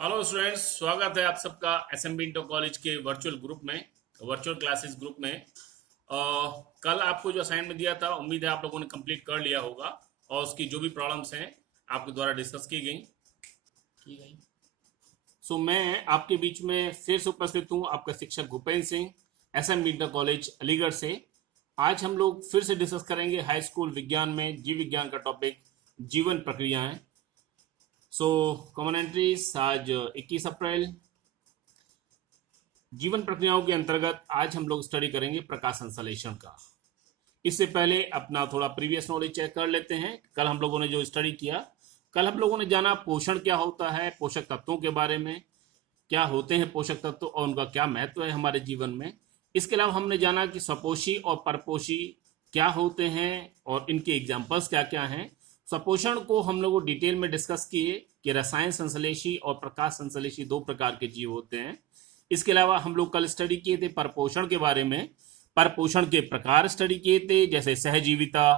Hello students, स्वागत है आप सबका एसएमबी इंटर कॉलेज के वर्चुअल ग्रुप में, वर्चुअल क्लासेस ग्रुप में। कल आपको जो असाइनमेंट दिया था, उम्मीद है आप लोगों ने कंप्लीट कर लिया होगा और उसकी जो भी प्रॉब्लम्स हैं आपके द्वारा डिस्कस की गई। सो मैं आपके बीच में फिर से उपस्थित हूँ, आपका शिक्षक Bhupendra Singh, SMB inter college Aligarh से। आज हम लोग फिर से डिस्कस करेंगे हाई स्कूल विज्ञान में जीव विज्ञान का टॉपिक, जीवन प्रक्रियाएं। सो कॉमन एंट्रीज आज 21 अप्रैल। जीवन प्रक्रियाओं के अंतर्गत आज हम लोग स्टडी करेंगे प्रकाश संश्लेषण का। इससे पहले अपना थोड़ा प्रीवियस नॉलेज चेक कर लेते हैं। कल हम लोगों ने जो स्टडी किया, कल हम लोगों ने जाना पोषण क्या होता है, पोषक तत्वों के बारे में, क्या होते हैं पोषक तत्व और उनका क्या महत्व है हमारे जीवन में। इसके अलावा हमने जाना कि स्वपोषी और परपोषी क्या होते हैं और इनके एग्जाम्पल्स क्या क्या हैं। स्वपोषण को हम लोग डिटेल में डिस्कस किए कि रसायन संश्लेषी और प्रकाश संश्लेषी दो प्रकार के जीव होते हैं। इसके अलावा हम लोग कल स्टडी किए थे परपोषण के बारे में, परपोषण के प्रकार स्टडी किए थे, जैसे सहजीविता,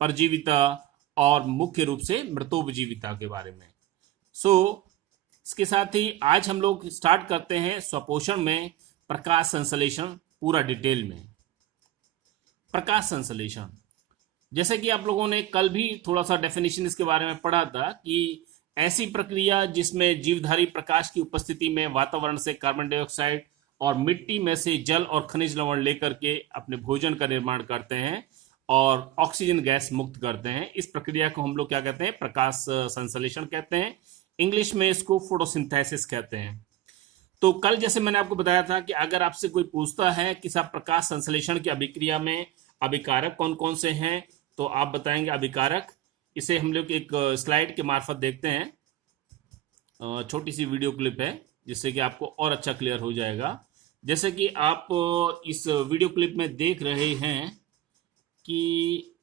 परजीविता और मुख्य रूप से मृतोपजीविता के बारे में। इसके साथ ही आज हम लोग स्टार्ट करते हैं स्वपोषण में प्रकाश संश्लेषण पूरा डिटेल में। प्रकाश संश्लेषण, जैसे कि आप लोगों ने कल भी थोड़ा सा डेफिनेशन इसके बारे में पढ़ा था कि ऐसी प्रक्रिया जिसमें जीवधारी प्रकाश की उपस्थिति में वातावरण से कार्बन डाइऑक्साइड और मिट्टी में से जल और खनिज लवण लेकर के अपने भोजन का निर्माण करते हैं और ऑक्सीजन गैस मुक्त करते हैं। इस प्रक्रिया को हम लोग क्या कहते हैं? प्रकाश संश्लेषण कहते हैं। इंग्लिश में इसको फोटोसिंथेसिस कहते हैं। तो कल जैसे मैंने आपको बताया था कि अगर आपसे कोई पूछता है कि साहब प्रकाश संश्लेषण की अभिक्रिया में अभिकारक कौन कौन से हैं, तो आप बताएंगे अभिकारक। इसे हम लोग एक स्लाइड के मार्फत देखते हैं। छोटी सी वीडियो क्लिप है जिससे कि आपको और अच्छा क्लियर हो जाएगा। जैसे कि आप इस वीडियो क्लिप में देख रहे हैं कि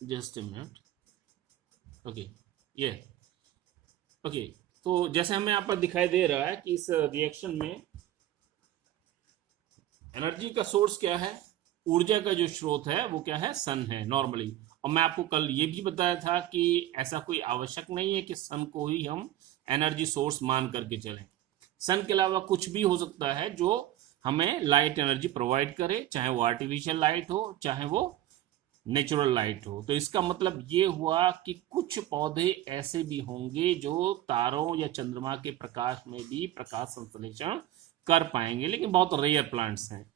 जस्ट ए मिनट, ओके, ये ओके। तो जैसे हमें यहाँ पर दिखाई दे रहा है कि इस रिएक्शन में एनर्जी का सोर्स क्या है, ऊर्जा का जो स्रोत है वो क्या है? सन है नॉर्मली। और मैं आपको कल ये भी बताया था कि ऐसा कोई आवश्यक नहीं है कि सन को ही हम एनर्जी सोर्स मान करके चलें। सन के अलावा कुछ भी हो सकता है जो हमें लाइट एनर्जी प्रोवाइड करे, चाहे वो आर्टिफिशियल लाइट हो चाहे वो नेचुरल लाइट हो। तो इसका मतलब ये हुआ कि कुछ पौधे ऐसे भी होंगे जो तारों या चंद्रमा के प्रकाश में भी प्रकाश संश्लेषण कर पाएंगे, लेकिन बहुत रेयर प्लांट्स हैं।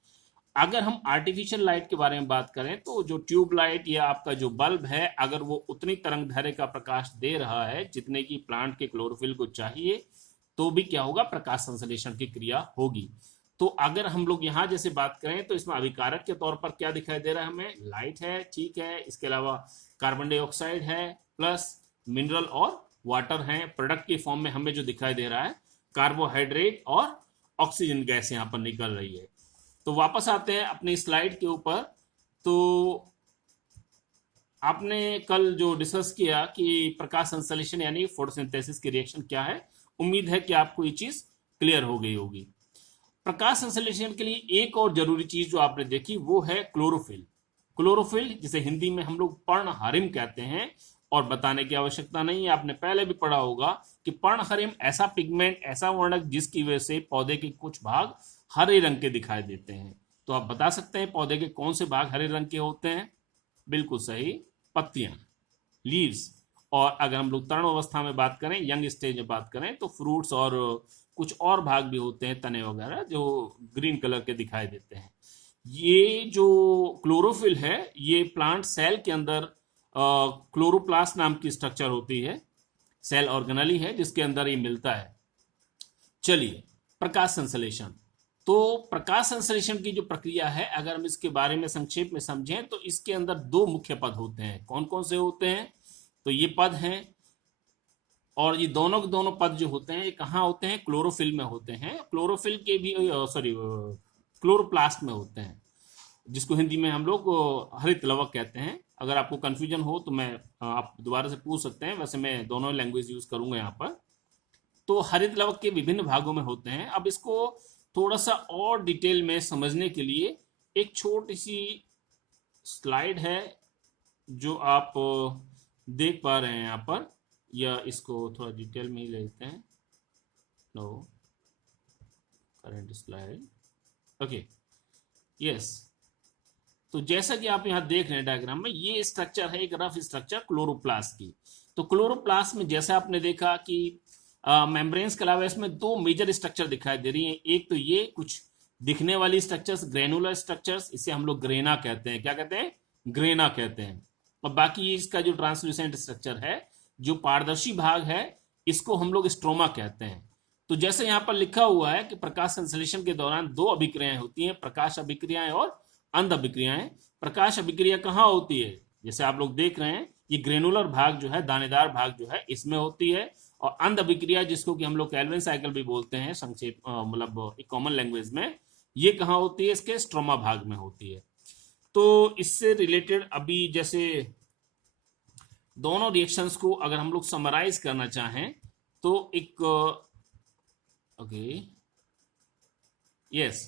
अगर हम आर्टिफिशियल लाइट के बारे में बात करें तो जो ट्यूब लाइट या आपका जो बल्ब है, अगर वो उतनी तरंग दैर्घ्य का प्रकाश दे रहा है जितने की प्लांट के क्लोरोफिल को चाहिए, तो भी क्या होगा? प्रकाश संश्लेषण की क्रिया होगी। तो अगर हम लोग यहाँ जैसे बात करें तो इसमें अभिकारक के तौर पर क्या दिखाई दे रहा है हमें? लाइट है, ठीक है। इसके अलावा कार्बन डाइऑक्साइड है, प्लस मिनरल और वाटर है। प्रोडक्ट की फॉर्म में हमें जो दिखाई दे रहा है कार्बोहाइड्रेट और ऑक्सीजन गैस यहाँ पर निकल रही है। तो वापस आते हैं अपनी स्लाइड के ऊपर। तो आपने कल जो डिस्कस किया कि प्रकाश संश्लेषण यानी फोटोसिंथेसिस की रिएक्शन क्या है, उम्मीद है कि आपको ये चीज क्लियर हो गई होगी। प्रकाश संश्लेषण के लिए एक और जरूरी चीज जो आपने देखी वो है क्लोरोफिल। क्लोरोफिल जिसे हिंदी में हम लोग पर्णहरिम कहते हैं, और बताने की आवश्यकता नहीं है, आपने पहले भी पढ़ा होगा कि पर्णहरिम ऐसा पिगमेंट, ऐसा वर्णक जिसकी वजह से पौधे के कुछ भाग हरे रंग के दिखाई देते हैं। तो आप बता सकते हैं पौधे के कौन से भाग हरे रंग के होते हैं? बिल्कुल सही, पत्तियां, लीव्स। और अगर हम लोग तरुण अवस्था में बात करें, यंग स्टेज में बात करें, तो फ्रूट्स और कुछ और भाग भी होते हैं, तने वगैरह, जो ग्रीन कलर के दिखाई देते हैं। ये जो क्लोरोफिल है ये प्लांट सेल के अंदर क्लोरोप्लास्ट नाम की स्ट्रक्चर होती है, सेल ऑर्गेनली है जिसके अंदर ये मिलता है। चलिए, प्रकाश संश्लेषण। तो प्रकाश संश्लेषण की जो प्रक्रिया है, अगर हम इसके बारे में संक्षेप में समझें तो इसके अंदर दो मुख्य पद होते हैं। कौन कौन से होते हैं? तो ये पद हैं, और ये दोनों के दोनों पद जो होते हैं ये कहाँ होते हैं? क्लोरोफिल में होते हैं। क्लोरोफिल के भी सॉरी क्लोरोप्लास्ट में होते हैं, जिसको हिंदी में हम लोग हरित लवक कहते हैं। अगर आपको कंफ्यूजन हो तो मैं आप दोबारा से पूछ सकते हैं, वैसे मैं दोनों लैंग्वेज यूज करूंगा यहाँ पर। तो हरित लवक के विभिन्न भागों में होते हैं। अब इसको थोड़ा सा और डिटेल में समझने के लिए एक छोटी सी स्लाइड है जो आप देख पा रहे हैं यहाँ पर, या इसको थोड़ा डिटेल में ही ले लेते हैं। No current slide, okay, yes. तो जैसा कि आप यहाँ देख रहे हैं डायग्राम में, ये स्ट्रक्चर है, एक रफ स्ट्रक्चर क्लोरोप्लास्ट की। तो क्लोरोप्लास्ट में जैसा आपने देखा कि मेम्ब्रेन्स के अलावा इसमें दो मेजर स्ट्रक्चर दिखाई दे रही हैं। एक तो ये कुछ दिखने वाली स्ट्रक्चर्स, ग्रेनुलर स्ट्रक्चर्स, इसे हम लोग ग्रेना कहते हैं। क्या कहते हैं? ग्रेना कहते हैं। और बाकी इसका जो ट्रांसल्यूसेंट स्ट्रक्चर है, जो पारदर्शी भाग है, इसको हम लोग स्ट्रोमा कहते हैं। तो जैसे यहाँ पर लिखा हुआ है कि प्रकाश संश्लेषण के दौरान दो अभिक्रियाएं होती हैं, प्रकाश अभिक्रियाएं और अंध अभिक्रियाएं। प्रकाश अभिक्रिया कहाँ होती है? जैसे आप लोग देख रहे हैं, ये ग्रेनुलर भाग जो है, दानेदार भाग जो है, इसमें होती है। और अंध अभिक्रिया, जिसको कि हम लोग कैल्विन साइकिल भी बोलते हैं संक्षेप, मतलब एक कॉमन लैंग्वेज में, ये कहाँ होती है? इसके स्ट्रोमा भाग में होती है। तो इससे रिलेटेड अभी जैसे दोनों रिएक्शंस को अगर हम लोग समराइज करना चाहें तो एक ओके, यस,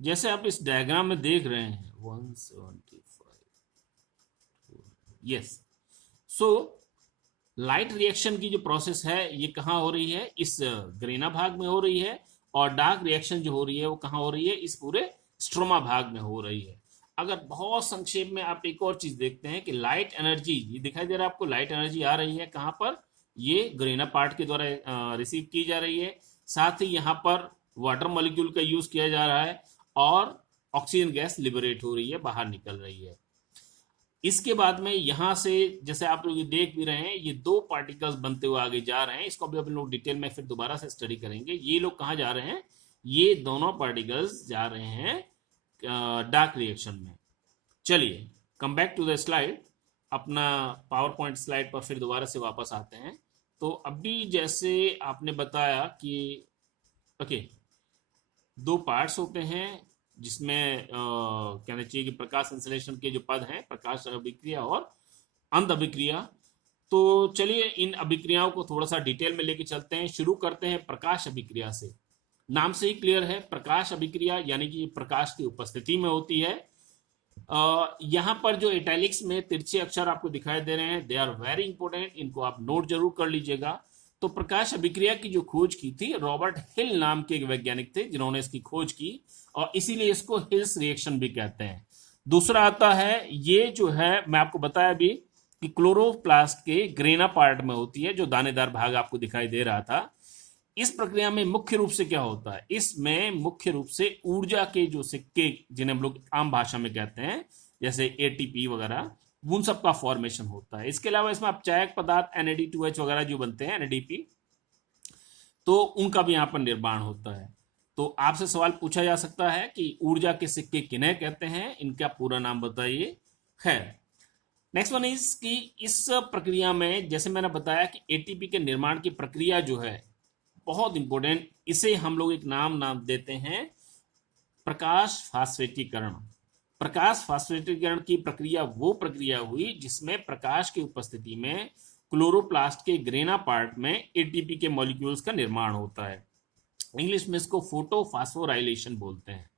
जैसे आप इस डायग्राम में देख रहे हैं 175, यस। सो लाइट रिएक्शन की जो प्रोसेस है ये कहाँ हो रही है? इस ग्रेना भाग में हो रही है। और डार्क रिएक्शन जो हो रही है वो कहाँ हो रही है? इस पूरे स्ट्रोमा भाग में हो रही है। अगर बहुत संक्षेप में आप एक और चीज देखते हैं कि लाइट एनर्जी, ये दिखाई दे रहा है आपको, लाइट एनर्जी आ रही है कहाँ पर? ये ग्रेना पार्ट के द्वारा रिसीव की जा रही है। साथ ही यहाँ पर वाटर मॉलिक्यूल का यूज किया जा रहा है और ऑक्सीजन गैस लिबरेट हो रही है, बाहर निकल रही है। इसके बाद में यहाँ से जैसे आप लोग देख भी रहे हैं, ये दो पार्टिकल्स बनते हुए आगे जा रहे हैं। इसको अभी अपन लोग डिटेल में फिर दोबारा से स्टडी करेंगे। ये लोग कहाँ जा रहे हैं? ये दोनों पार्टिकल्स जा रहे हैं डार्क रिएक्शन में। चलिए, come back to the slide, अपना पावर पॉइंट स्लाइड पर फिर दोबारा से वापस आते हैं। तो अभी जैसे आपने बताया कि ओके, दो पार्ट्स होते हैं जिसमें कहना चाहिए कि प्रकाश संश्लेषण के जो पद हैं, प्रकाश अभिक्रिया और अंध अभिक्रिया। तो चलिए इन अभिक्रियाओं को थोड़ा सा डिटेल में लेके चलते हैं। शुरू करते हैं प्रकाश अभिक्रिया से। नाम से ही क्लियर है, प्रकाश अभिक्रिया यानी कि प्रकाश की उपस्थिति में होती है। यहाँ पर जो इटैलिक्स में तिरछे अक्षर आपको दिखाई दे रहे हैं, दे आर वेरी इंपॉर्टेंट, इनको आप नोट जरूर कर लीजिएगा। तो प्रकाश अभिक्रिया की जो खोज की थी, रॉबर्ट हिल नाम के एक वैज्ञानिक थे जिन्होंने इसकी खोज की, और इसीलिए इसको हिल्स रिएक्शन भी कहते हैं। दूसरा आता है, ये जो है मैं आपको बताया भी कि क्लोरोप्लास्ट के ग्रेना पार्ट में होती है, जो दानेदार भाग आपको दिखाई दे रहा था। इस प्रक्रिया में मुख्य रूप से क्या होता है? इसमें मुख्य रूप से ऊर्जा के जो सिक्के, जिन्हें हम लोग आम भाषा में कहते हैं, जैसे एटीपी वगैरह, उन सब का फॉर्मेशन होता है। इसके अलावा इसमें अपचायक पदार्थ NAD2H वगैरह जो बनते हैं, NADP, तो उनका भी यहाँ पर निर्माण होता है। तो आपसे सवाल पूछा जा सकता है कि ऊर्जा के सिक्के किन्हें कहते हैं, इनका पूरा नाम बताइए। खैर, नेक्स्ट वन इज कि इस प्रक्रिया में जैसे मैंने बताया कि एटीपी के निर्माण की प्रक्रिया जो है बहुत इंपॉर्टेंट, इसे हम लोग एक नाम देते हैं प्रकाश फास्फेटीकरण। प्रकाश फास्फेटीकरण की प्रक्रिया वो प्रक्रिया हुई जिसमें प्रकाश की उपस्थिति में क्लोरोप्लास्ट के ग्रेना पार्ट में एटीपी के मॉलिक्यूल्स का निर्माण होता है। इंग्लिश में इसको फोटोफास्फोराइलेशन बोलते हैं।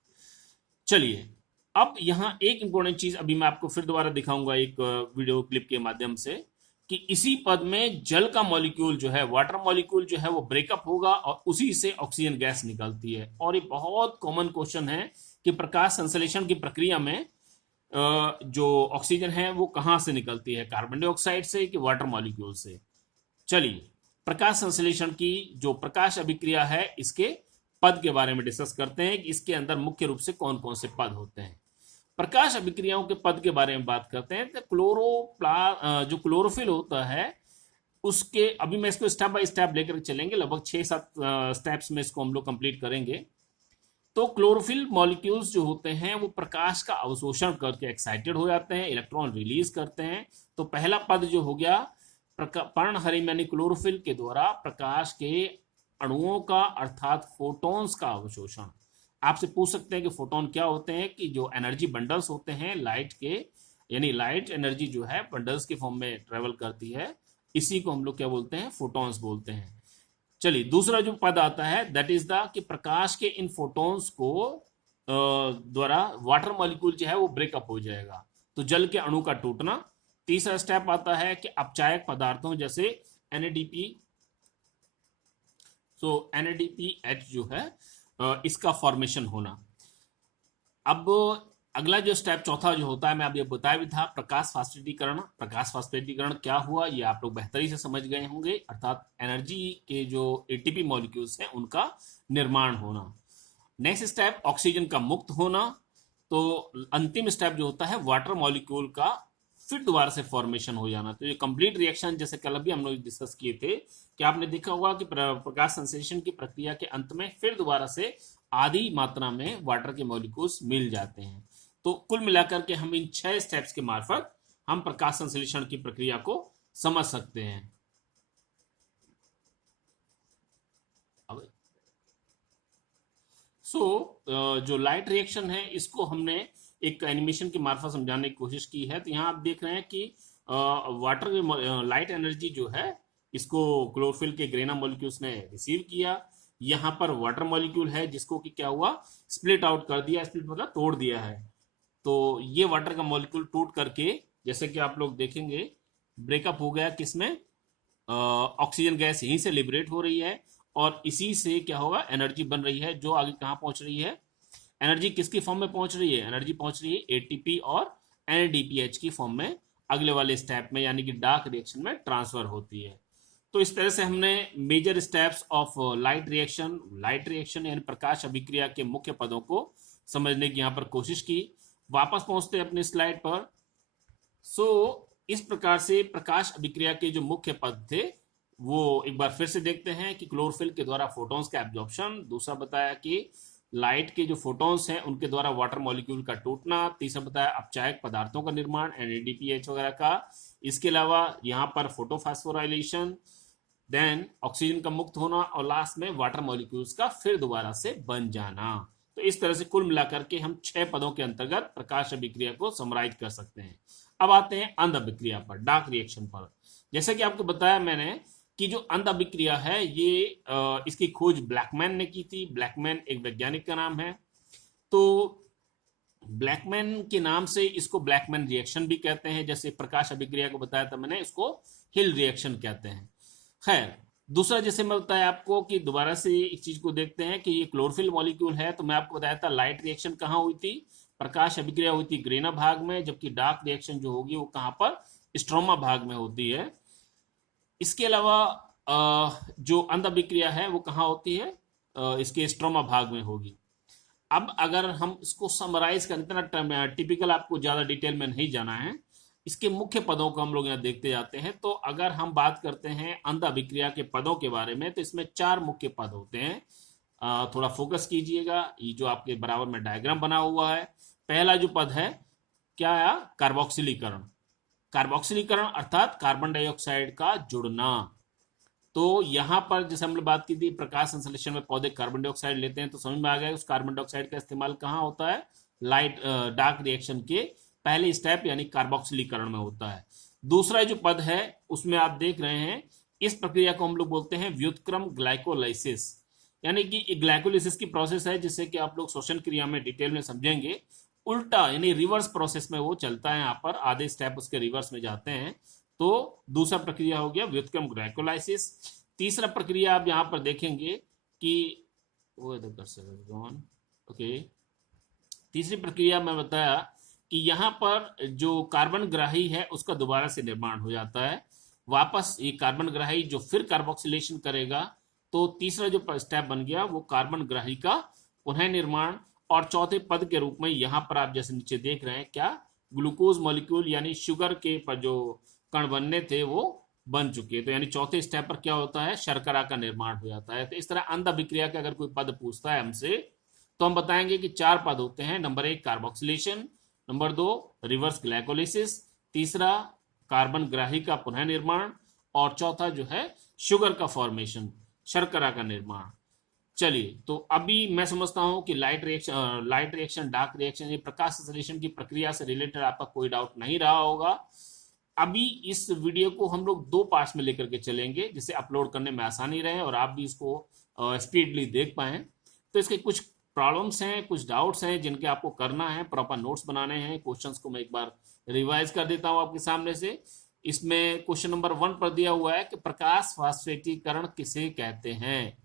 चलिए, अब यहाँ एक इंपॉर्टेंट चीज अभी मैं आपको फिर दोबारा दिखाऊंगा एक वीडियो क्लिप के माध्यम से, कि इसी पद में जल का मॉलिक्यूल जो है, वाटर मॉलिक्यूल जो है, वो ब्रेकअप होगा और उसी से ऑक्सीजन गैस निकलती है। और ये बहुत कॉमन क्वेश्चन है कि प्रकाश संश्लेषण की प्रक्रिया में जो ऑक्सीजन है वो कहाँ से निकलती है, कार्बन डाइऑक्साइड से कि वाटर मॉलिक्यूल से। चलिए, प्रकाश संश्लेषण की जो प्रकाश अभिक्रिया है, इसके पद के बारे में डिस्कस करते हैं कि इसके अंदर मुख्य रूप से कौन कौन से पद होते हैं। प्रकाश अभिक्रियाओं के पद के बारे में बात करते हैं। तो जो क्लोरोफिल होता है उसके, अभी मैं इसको स्टेप बाय स्टेप लेकर चलेंगे, लगभग 6-7 स्टेप्स में इसको हम लोग कंप्लीट करेंगे। तो क्लोरोफिल मॉलिक्यूल्स जो होते हैं वो प्रकाश का अवशोषण करके एक्साइटेड हो जाते हैं, इलेक्ट्रॉन रिलीज करते हैं। तो पहला पद जो हो गया, पर्णहरिम यानी क्लोरोफिल के द्वारा प्रकाश के अणुओं का अर्थात फोटॉन्स का अवशोषण। आपसे पूछ सकते हैं कि फोटोन क्या होते हैं, कि जो एनर्जी बंडल्स होते हैं लाइट के, यानी लाइट एनर्जी जो है बंडल्स के फॉर्म में ट्रेवल करती है, इसी को हम लोग क्या बोलते हैं? फोटॉन्स बोलते हैं। चलिए, दूसरा जो पद आता है दैट इज द कि प्रकाश के इन फोटॉन्स को द्वारा वाटर मॉलिक्यूल जो है वो ब्रेकअप हो जाएगा, तो जल के अणु का टूटना। तीसरा स्टेप आता है कि अपचायक पदार्थों जैसे NADP सो NADPH जो है इसका फॉर्मेशन होना। अब अगला जो स्टेप चौथा जो होता है, मैं अभी बताया भी था, प्रकाश फास्फेटीकरण। प्रकाश फास्फेटीकरण क्या हुआ ये आप लोग बेहतरी से समझ गए होंगे, अर्थात एनर्जी के जो ATP मॉलिक्यूल्स हैं उनका निर्माण होना। नेक्स्ट स्टेप ऑक्सीजन का मुक्त होना। तो अंतिम स्टेप जो होता है वाटर मॉलिक्यूल का फिर दोबारा से फॉर्मेशन हो जाना। तो ये कंप्लीट रिएक्शन जैसे कल भी हम लोग डिस्कस किए थे कि आपने देखा होगा कि प्रकाश संश्लेषण की प्रक्रिया के अंत में फिर दोबारा से आधी मात्रा में वाटर के मॉलिक्यूल्स मिल जाते हैं। तो कुल मिलाकर के हम इन 6 स्टेप्स के मार्फत हम प्रकाश संश्लेषण की प्रक्रिया को समझ सकते हैं। जो लाइट रिएक्शन है इसको हमने एक एनिमेशन के मार्फत समझाने की कोशिश की है। तो यहाँ आप देख रहे हैं कि वाटर लाइट एनर्जी जो है इसको क्लोरोफिल के ग्रेना मॉलिक्यूल्स ने रिसीव किया। यहाँ पर वाटर मॉलिक्यूल है जिसको कि क्या हुआ, स्प्लिट आउट कर दिया। स्प्लिट मतलब तोड़ दिया है। तो ये वाटर का मॉलिक्यूल टूट करके जैसे कि आप लोग देखेंगे ब्रेकअप हो गया, किसमें, ऑक्सीजन गैस यहीं से लिबरेट हो रही है और इसी से क्या होगा, एनर्जी बन रही है जो आगे कहाँ पहुंच रही है, एनर्जी किसकी फॉर्म में पहुंच रही है, एनर्जी पहुंच रही है ATP और NADPH की फॉर्म में अगले वाले स्टेप में, यानी कि डार्क रिएक्शन में ट्रांसफर होती है। तो इस तरह से हमने major steps of light reaction यानी प्रकाश अभिक्रिया के मुख्य पदों को समझने की यहाँ पर कोशिश की। वापस पहुंचते हैं अपने स्लाइड पर। इस प्रकार से प्रकाश अभिक्रिया के जो मुख्य पद थे वो एक बार फिर से देखते हैं कि क्लोरोफिल के द्वारा फोटॉन्स का एब्जॉर्प्शन, दूसरा बताया कि लाइट के जो फोटॉन्स हैं उनके द्वारा वाटर मॉलिक्यूल का टूटना, तीसरा बताया अपचायक पदार्थों का निर्माण NADPH वगैरह का, इसके अलावा यहाँ पर फोटोफॉस्फोराइलेशन, देन ऑक्सीजन का मुक्त होना और लास्ट में वाटर मॉलिक्यूल्स का फिर दोबारा से बन जाना। तो इस तरह से कुल मिलाकर के हम 6 पदों के अंतर्गत प्रकाश अभिक्रिया को समराइज कर सकते हैं। अब आते हैं अंध अभिक्रिया पर, डार्क रिएक्शन पर। जैसे कि आपको बताया मैंने कि जो अंध अभिक्रिया है ये इसकी खोज ब्लैकमैन ने की थी। ब्लैकमैन एक वैज्ञानिक का नाम है। तो ब्लैकमैन के नाम से इसको ब्लैकमैन रिएक्शन भी कहते हैं। जैसे प्रकाश अभिक्रिया को बताया था मैंने, इसको हिल रिएक्शन कहते हैं। खैर, दूसरा जैसे मैं बताया आपको कि दोबारा से एक चीज को देखते हैं कि ये क्लोरोफिल मॉलिक्यूल है। तो मैं आपको बताया था लाइट रिएक्शन कहाँ हुई थी, प्रकाश अभिक्रिया हुई थी ग्रेना भाग में, जबकि डार्क रिएक्शन जो होगी वो कहाँ पर, स्ट्रोमा भाग में होती है। इसके अलावा जो अंध अभिक्रिया है वो कहाँ होती है, इसके स्ट्रोमा भाग में होगी। अब अगर हम इसको समराइज करें, इतना टिपिकल आपको ज़्यादा डिटेल में नहीं जाना है, इसके मुख्य पदों को हम लोग यहाँ देखते जाते हैं। तो अगर हम बात करते हैं अंध अभिक्रिया के पदों के बारे में तो इसमें 4 मुख्य पद होते हैं। थोड़ा फोकस कीजिएगा, ये जो आपके बराबर में डायग्राम बना हुआ है। पहला जो पद है क्या है, कार्बोक्सिलीकरण। कार्बोक्सिलीकरण अर्थात कार्बन डाइऑक्साइड का जुड़ना। तो यहाँ पर जैसे हमने बात की थी प्रकाश संश्लेषण में पौधे कार्बन डाइऑक्साइड लेते हैं, तो समझ में आ गया उस कार्बन डाइऑक्साइड का इस्तेमाल कहाँ होता है, डार्क रिएक्शन के पहले स्टेप यानी कार्बोक्सिलीकरण में होता है। दूसरा जो पद है उसमें आप देख रहे हैं, इस प्रक्रिया को हम लोग बोलते हैं व्युत्क्रम ग्लाइकोलाइसिस, यानी कि ग्लाइकोलाइसिस की प्रोसेस है जिससे कि आप लोग श्वसन क्रिया में डिटेल में समझेंगे। उल्टा यानी रिवर्स प्रोसेस में वो चलता है, यहाँ पर आधे स्टेप उसके रिवर्स में जाते हैं। तो दूसरा प्रक्रिया हो गया व्युत्क्रम ग्लाइकोलाइसिस। तीसरा प्रक्रिया आप यहाँ पर देखेंगे कि ओके, तीसरी प्रक्रिया मैं बताया कि यहाँ पर जो कार्बन ग्राही है उसका दोबारा से निर्माण हो जाता है। वापस ये कार्बन ग्राही जो फिर कार्बोक्सिलेशन करेगा, तो तीसरा जो स्टेप बन गया वो कार्बन ग्राही का पुनः निर्माण। और चौथे पद के रूप में यहाँ पर आप जैसे नीचे देख रहे हैं क्या, ग्लूकोज मॉलिक्यूल यानी शुगर के पर जो कण बनने थे वो बन चुके हैं। तो यानी चौथे स्टेप पर क्या होता है, शर्करा का निर्माण हो जाता है। तो इस तरह अंध अभिक्रिया का अगर कोई पद पूछता है हमसे तो हम बताएंगे कि 4 पद होते हैं। Number 1 carboxylation, number 2 reverse glycolysis, तीसरा कार्बन ग्राही का पुनः निर्माण और चौथा जो है शुगर का फॉर्मेशन, शर्करा का निर्माण। चलिए, तो अभी मैं समझता हूं कि लाइट रिएक्शन, डार्क रिएक्शन, ये प्रकाश संश्लेषण की प्रक्रिया से रिलेटेड आपका कोई डाउट नहीं रहा होगा। अभी इस वीडियो को हम लोग 2 पार्ट्स में लेकर के चलेंगे जिससे अपलोड करने में आसानी रहे और आप भी इसको स्पीडली देख पाएं। तो इसके कुछ प्रॉब्लम्स हैं, कुछ डाउट्स हैं जिनके आपको करना है, प्रॉपर नोट्स बनाने हैं। क्वेश्चंस को मैं एक बार रिवाइज कर देता हूं आपके सामने से। इसमें क्वेश्चन नंबर 1 पर दिया हुआ है कि प्रकाश फास्फेटीकरण किसे कहते हैं।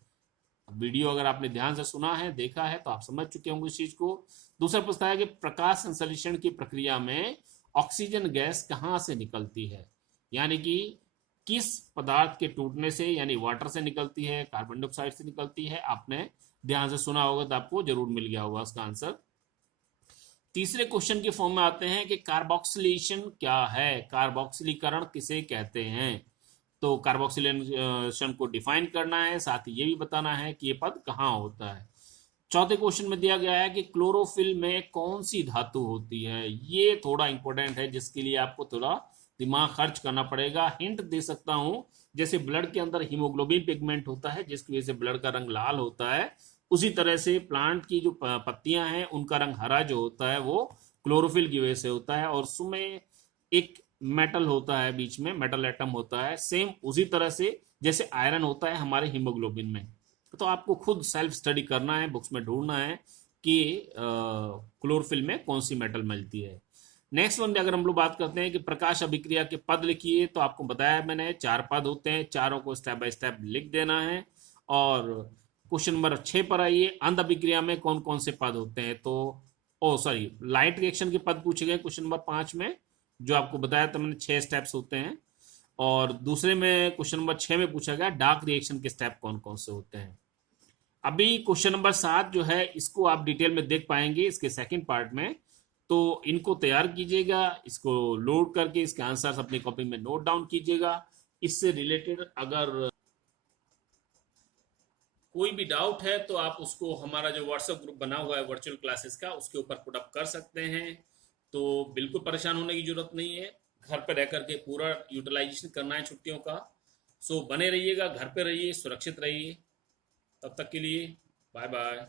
वीडियो अगर आपने ध्यान से सुना है, देखा है, तो आप समझ चुके होंगे इस चीज को। दूसरा प्रश्न है कि प्रकाश संश्लेषण की प्रक्रिया में ऑक्सीजन गैस कहाँ से निकलती है, यानी कि किस पदार्थ के टूटने से, यानी वाटर से निकलती है, कार्बन डाइऑक्साइड से निकलती है। आपने ध्यान से सुना होगा तो आपको जरूर मिल गया होगा उसका आंसर। तीसरे क्वेश्चन के फॉर्म में आते हैं कि कार्बोक्सिलेशन क्या है, कार्बोक्सिलीकरण किसे कहते हैं। तो कार्बोक्सिलेशन को डिफाइन करना है, साथ ही ये भी बताना है कि ये पद कहाँ होता है। चौथे क्वेश्चन में दिया गया है कि क्लोरोफिल में कौन सी धातु होती है। ये थोड़ा इंपॉर्टेंट है, जिसके लिए आपको थोड़ा दिमाग खर्च करना पड़ेगा। हिंट दे सकता हूं, जैसे ब्लड के अंदर हीमोग्लोबिन पिगमेंट होता है जिसकी वजह से ब्लड का रंग लाल होता है, उसी तरह से प्लांट की जो पत्तियां हैं उनका रंग हरा जो होता है वो क्लोरोफिल की वजह से होता है। और उसमें एक मेटल होता है, बीच में मेटल एटम होता है, सेम उसी तरह से जैसे आयरन होता है हमारे हीमोग्लोबिन में। तो आपको खुद सेल्फ स्टडी करना है, बुक्स में ढूंढना है कि क्लोरोफिल में कौन सी मेटल मिलती है। नेक्स्ट वन में अगर हम लोग बात करते हैं कि प्रकाश अभिक्रिया के पद लिखिए, तो आपको बताया मैंने 4 पद होते हैं, चारों को स्टेप बाय स्टेप लिख देना है। और क्वेश्चन नंबर 6 पर आइए, अंध अभिक्रिया में कौन कौन से पद होते हैं। तो ओ सॉरी, लाइट रिएक्शन के पद पूछे गए क्वेश्चन नंबर 5 में, जो आपको बताया था मैंने 6 स्टेप्स होते हैं। और दूसरे में क्वेश्चन नंबर 6 में पूछा गया डार्क रिएक्शन के स्टेप कौन कौन से होते हैं। अभी क्वेश्चन नंबर 7 जो है इसको आप डिटेल में देख पाएंगे इसके सेकंड पार्ट में। तो इनको तैयार कीजिएगा, इसको लोड करके इसके आंसर्स अपनी कॉपी में नोट डाउन कीजिएगा। इससे रिलेटेड अगर कोई भी डाउट है तो आप उसको हमारा जो व्हाट्सएप ग्रुप बना हुआ है वर्चुअल क्लासेस का, उसके ऊपर पुट अप कर सकते हैं। तो बिल्कुल परेशान होने की जरूरत नहीं है, घर पर रह करके पूरा यूटिलाइजेशन करना है छुट्टियों का। सो बने रहिएगा, घर पे रहिए, सुरक्षित रहिए। तब तक के लिए बाय बाय।